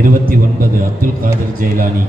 29 அப்துல் காதர் ஜெயிலானி.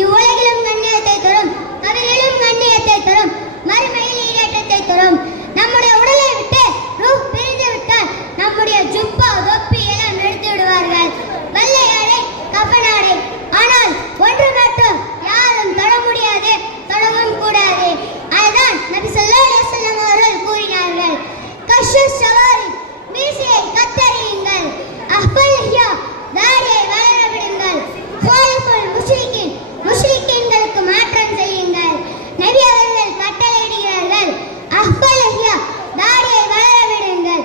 இவ்வுலகிலும் கண்ணியத்தை தரும், கவிரிலும் கண்ணியத்தை தரும், மறுமையில் ஈடேற்றத்தை தரும். நம்முடைய உடலை விட்டு ரூஹ் பிரிந்து விட்டால் நம்முடைய ஜுப்பா தொப்பி எல்லாம் எடுத்து விடுவார்கள், வெள்ளை ஆடை கஃபனாடை. ஆனால் ஒன்று மட்டும் யாரும் தொட முடியாது, தொடவும் கூடாது. அதுதான் நபி ஸல்லல்லாஹு அலைஹி வஸல்லம் அவர்கள் கூறினார்கள், கஷ்ஷு ஷவாரி, மீசையை கத்தரியுங்கள், அஹ்பல்ஹியா, தாடியை வளர விடுங்கள், ஃபாலிஃபுல் முஷ்ரிகீன், முஷ்ரிக்கீன்களுக்கு மாற்றம் செய்யுங்கள். நபி அவர்கள் கட்டளையிடுகிறார்கள், அஹ்பல்ஹியா, தாடியை வளர விடுங்கள்.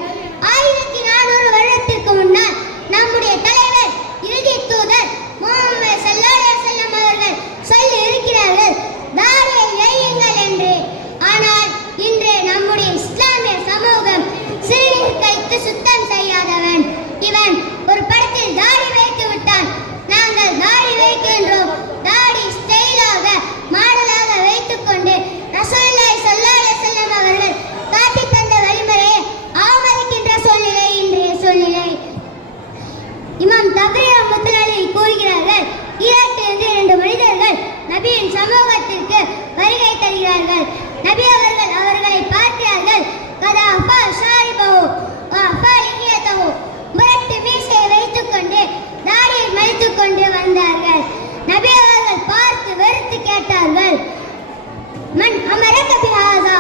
1400 வருடத்திற்கு முன்னால் நம்முடைய தலைவர் இறுதி தூதர் முஹம்மது ஸல்லல்லாஹு அலைஹி வஸல்லம் அவர்கள் சொல்லி இருக்கிறார்கள், தாடியை வையுங்கள் என்று. ஆனால் இன்று நம்முடைய இஸ்லாமிய சமூகம் சிறுநீர் கைத்து சுத்தம் செய்யாதவன். இவன் ஒரு படத்தில் தாடி வைத்து விட்டான், நாங்கள் தாடி வைக்கின்றோம், தாடி ஸ்டைலாக மாடலாக வைத்துக் கொண்டு ரசூலுல்லாஹி ஸல்லல்லாஹு அலைஹி வஸல்லம் அவர்கள் காட்டி தந்த வழிமுறையை அவமதிக்கின்ற சூழ்நிலை இன்றைய சூழ்நிலை. இமாம் தப்ரி ரஹ்மத்துல்லாஹி கூறுகிறார்கள், ஈராக்கிலிருந்து 2 மனிதர்கள் நபியின் சமூகத்திற்கு வருகை தருகிறார்கள். நபி அவர்கள் அவர்களை பார்க்கிறார்கள். கதா அஃபா ஷாரிபஹு வ அஃபா லிஹியதஹு, முரட்டு மீசையை வைத்துக் கொண்டு தாடியை மலித்துக் கொண்டு வந்தார்கள். நபி அவர்கள் பார்த்து வெறுத்து கேட்டார்கள், மன் அமரக பிஹாஸா,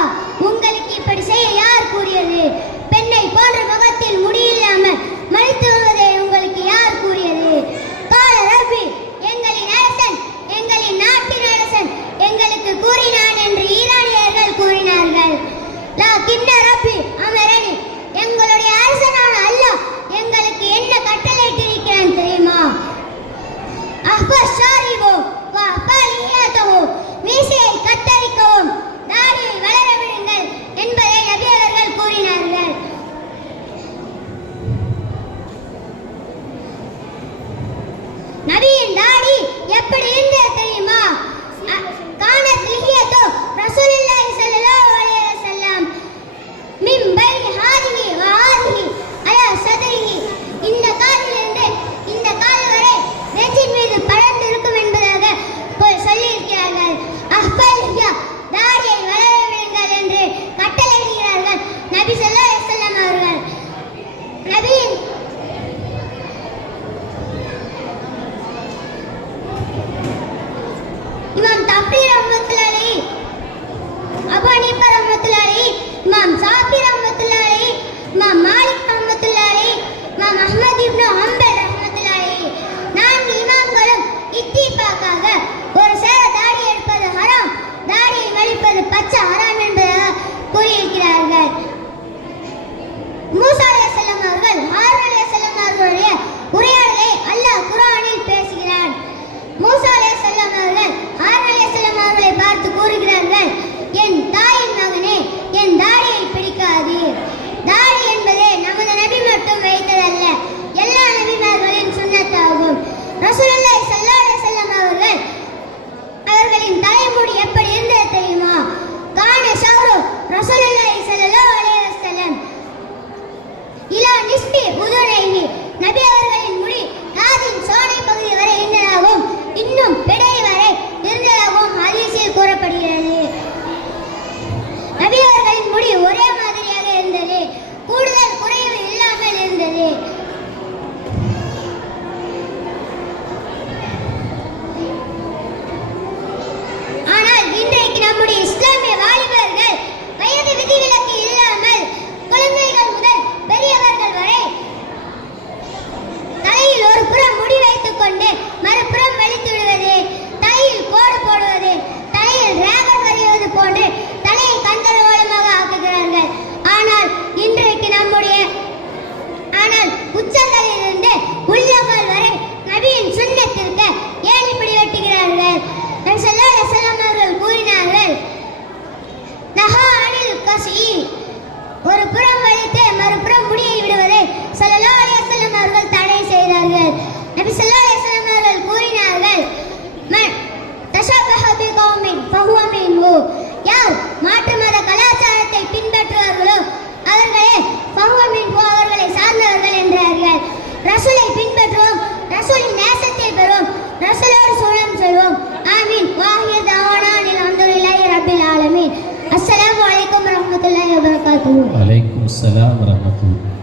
உங்களுக்கு இப்படி செய்ய யார் கூறியது? பெண்ணை போன்ற முகத்தில் முடியில்லாமல் மலித்து வருவதை உங்களுக்கு யார் கூறியது? கால ரப்பி, எங்களின் அரசன், எங்களின் நாட்டின் அரசன் எங்களுக்கு கூறினான் என்று ஈரானியர்கள் கூறினார்கள். லா கின்ன ரப்பி அமரனி, எங்களுடைய அரசனான அல்லாஹ் எங்களுக்கு என்ன கட்டளையிட்டிருக்கிறான் தெரியுமா? அஃபா ஷாரிபு வ அஃபா லிஹியதஹு, மீசையை கத்தரிக்கவும் தாடியை வளர விடுங்கள் என்பதை நபி அவர்கள் கூறினார்கள். நபியின் தாடி எப்படி இருந்தது தெரியுமா? கானத் லிஹியத்து ரசூலுல்லாஹி ஸல்லல்லாஹு அலைஹி வஸல்லம் மின் வலைக்கும் ஸலாம் வரஹ்மத்துல்லாஹ்.